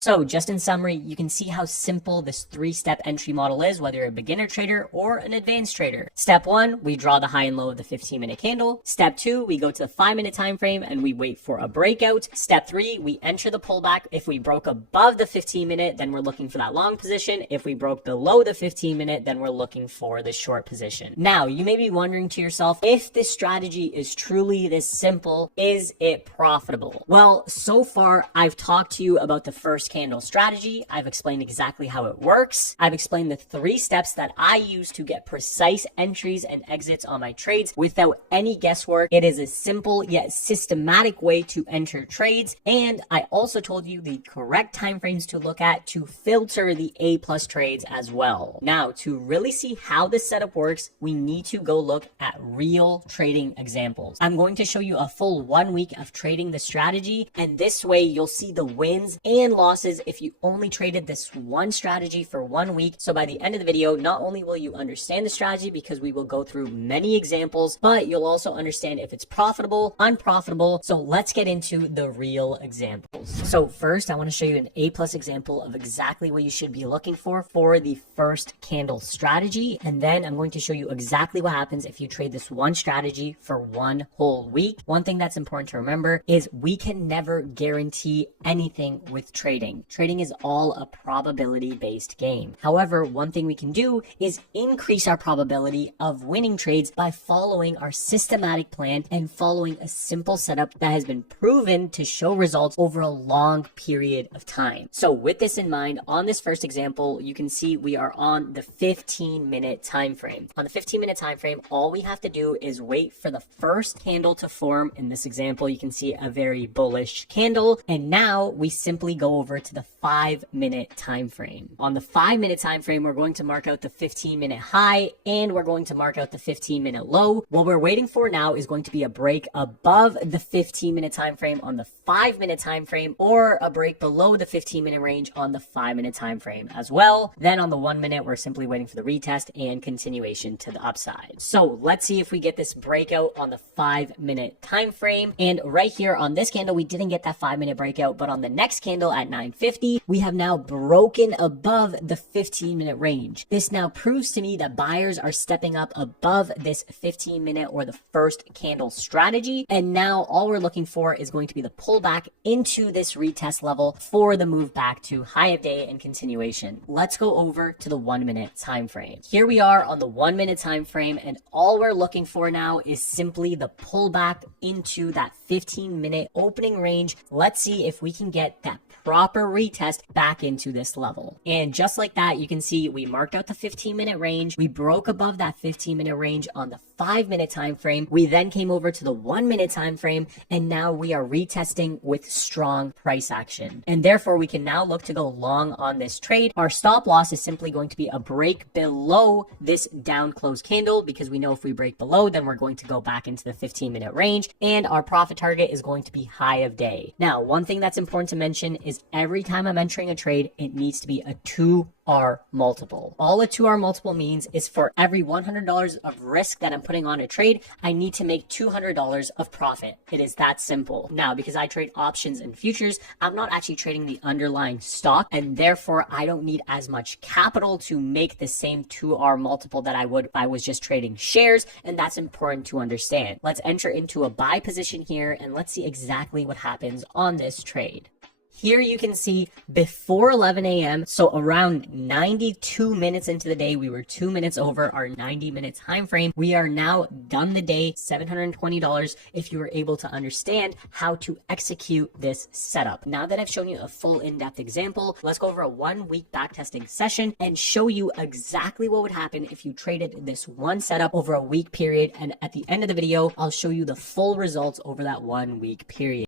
So just in summary, you can see how simple this 3-step entry model is, whether you're a beginner trader or an advanced trader. Step 1, we draw the high and low of the 15-minute candle. Step 2, we go to the 5-minute time frame and we wait for a breakout. Step 3, we enter the pullback. If we broke above the 15-minute, then we're looking for that long position. If we broke below the 15-minute, then we're looking for the short position. Now, you may be wondering to yourself, if this strategy is truly this simple, is it profitable? Well, so far, I've talked to you about the first candle strategy. I've explained exactly how it works. I've explained the 3 steps that I use to get precise entries and exits on my trades without any guesswork. It is a simple yet systematic way to enter trades. And I also told you the correct timeframes to look at to filter the A+ trades as well. Now, to really see how this setup works, we need to go look at real trading examples. I'm going to show you a full 1 week of trading the strategy, and this way you'll see the wins and losses if you only traded this one strategy for 1 week. So by the end of the video, not only will you understand the strategy because we will go through many examples, but you'll also understand if it's profitable, unprofitable. So let's get into the real examples. So first, I want to show you an A+ example of exactly what you should be looking for the first candle strategy. And then I'm going to show you exactly what happens if you trade this one strategy for 1 whole week. One thing that's important to remember is we can never guarantee anything with trading. Trading is all a probability-based game. However, one thing we can do is increase our probability of winning trades by following our systematic plan and following a simple setup that has been proven to show results over a long period of time. So with this in mind, on this first example, you can see we are on the 15-minute time frame. On the 15-minute time frame, all we have to do is wait for the first candle to form. In this example, you can see a very bullish candle, and now we simply go over to the 5-minute time frame. On the 5-minute time frame, we're going to mark out the 15-minute high and we're going to mark out the 15-minute low. What we're waiting for now is going to be a break above the 15-minute time frame on the 5-minute time frame, or a break below the 15-minute range on the 5-minute time frame as well. Then on the 1 minute, we're simply waiting for the retest and continuation to the upside. So let's see if we get this breakout on the 5-minute time frame. And right here on this candle, we didn't get that 5-minute breakout, but on the next candle at 9:50, we have now broken above the 15-minute range. This now proves to me that buyers are stepping up above this 15-minute or the first candle strategy. And now all we're looking for is going to be the pullback into this retest level for the move back to high of day and continuation. Let's go over to the 1-minute time frame. Here we are on the 1-minute time frame, and all we're looking for now is simply the pullback into that 15-minute opening range. Let's see if we can get that proper retest back into this level. And just like that, you can see we marked out the 15-minute range. We broke above that 15-minute range on the 5-minute time frame. We then came over to the 1-minute time frame, and now we are retesting with strong price action. And therefore, we can now look to go long on this trade. Our stop loss is simply going to be a break below this down close candle, because we know if we break below, then we're going to go back into the 15-minute range, and our profit target is going to be high of day. Now, one thing that's important to mention is every time I'm entering a trade, it needs to be a 2R multiple. All a 2R multiple means is for every $100 of risk that I'm putting on a trade, I need to make $200 of profit. It is that simple. Now, because I trade options and futures, I'm not actually trading the underlying stock, and therefore I don't need as much capital to make the same 2R multiple that I would if I was just trading shares, and that's important to understand. Let's enter into a buy position here, and let's see exactly what happens on this trade. Here you can see before 11 a.m., so around 92 minutes into the day, we were 2 minutes over our 90-minute time frame. We are now done the day, $720 if you were able to understand how to execute this setup. Now that I've shown you a full in-depth example, let's go over a 1-week backtesting session and show you exactly what would happen if you traded this one setup over a week period. And at the end of the video, I'll show you the full results over that 1-week period.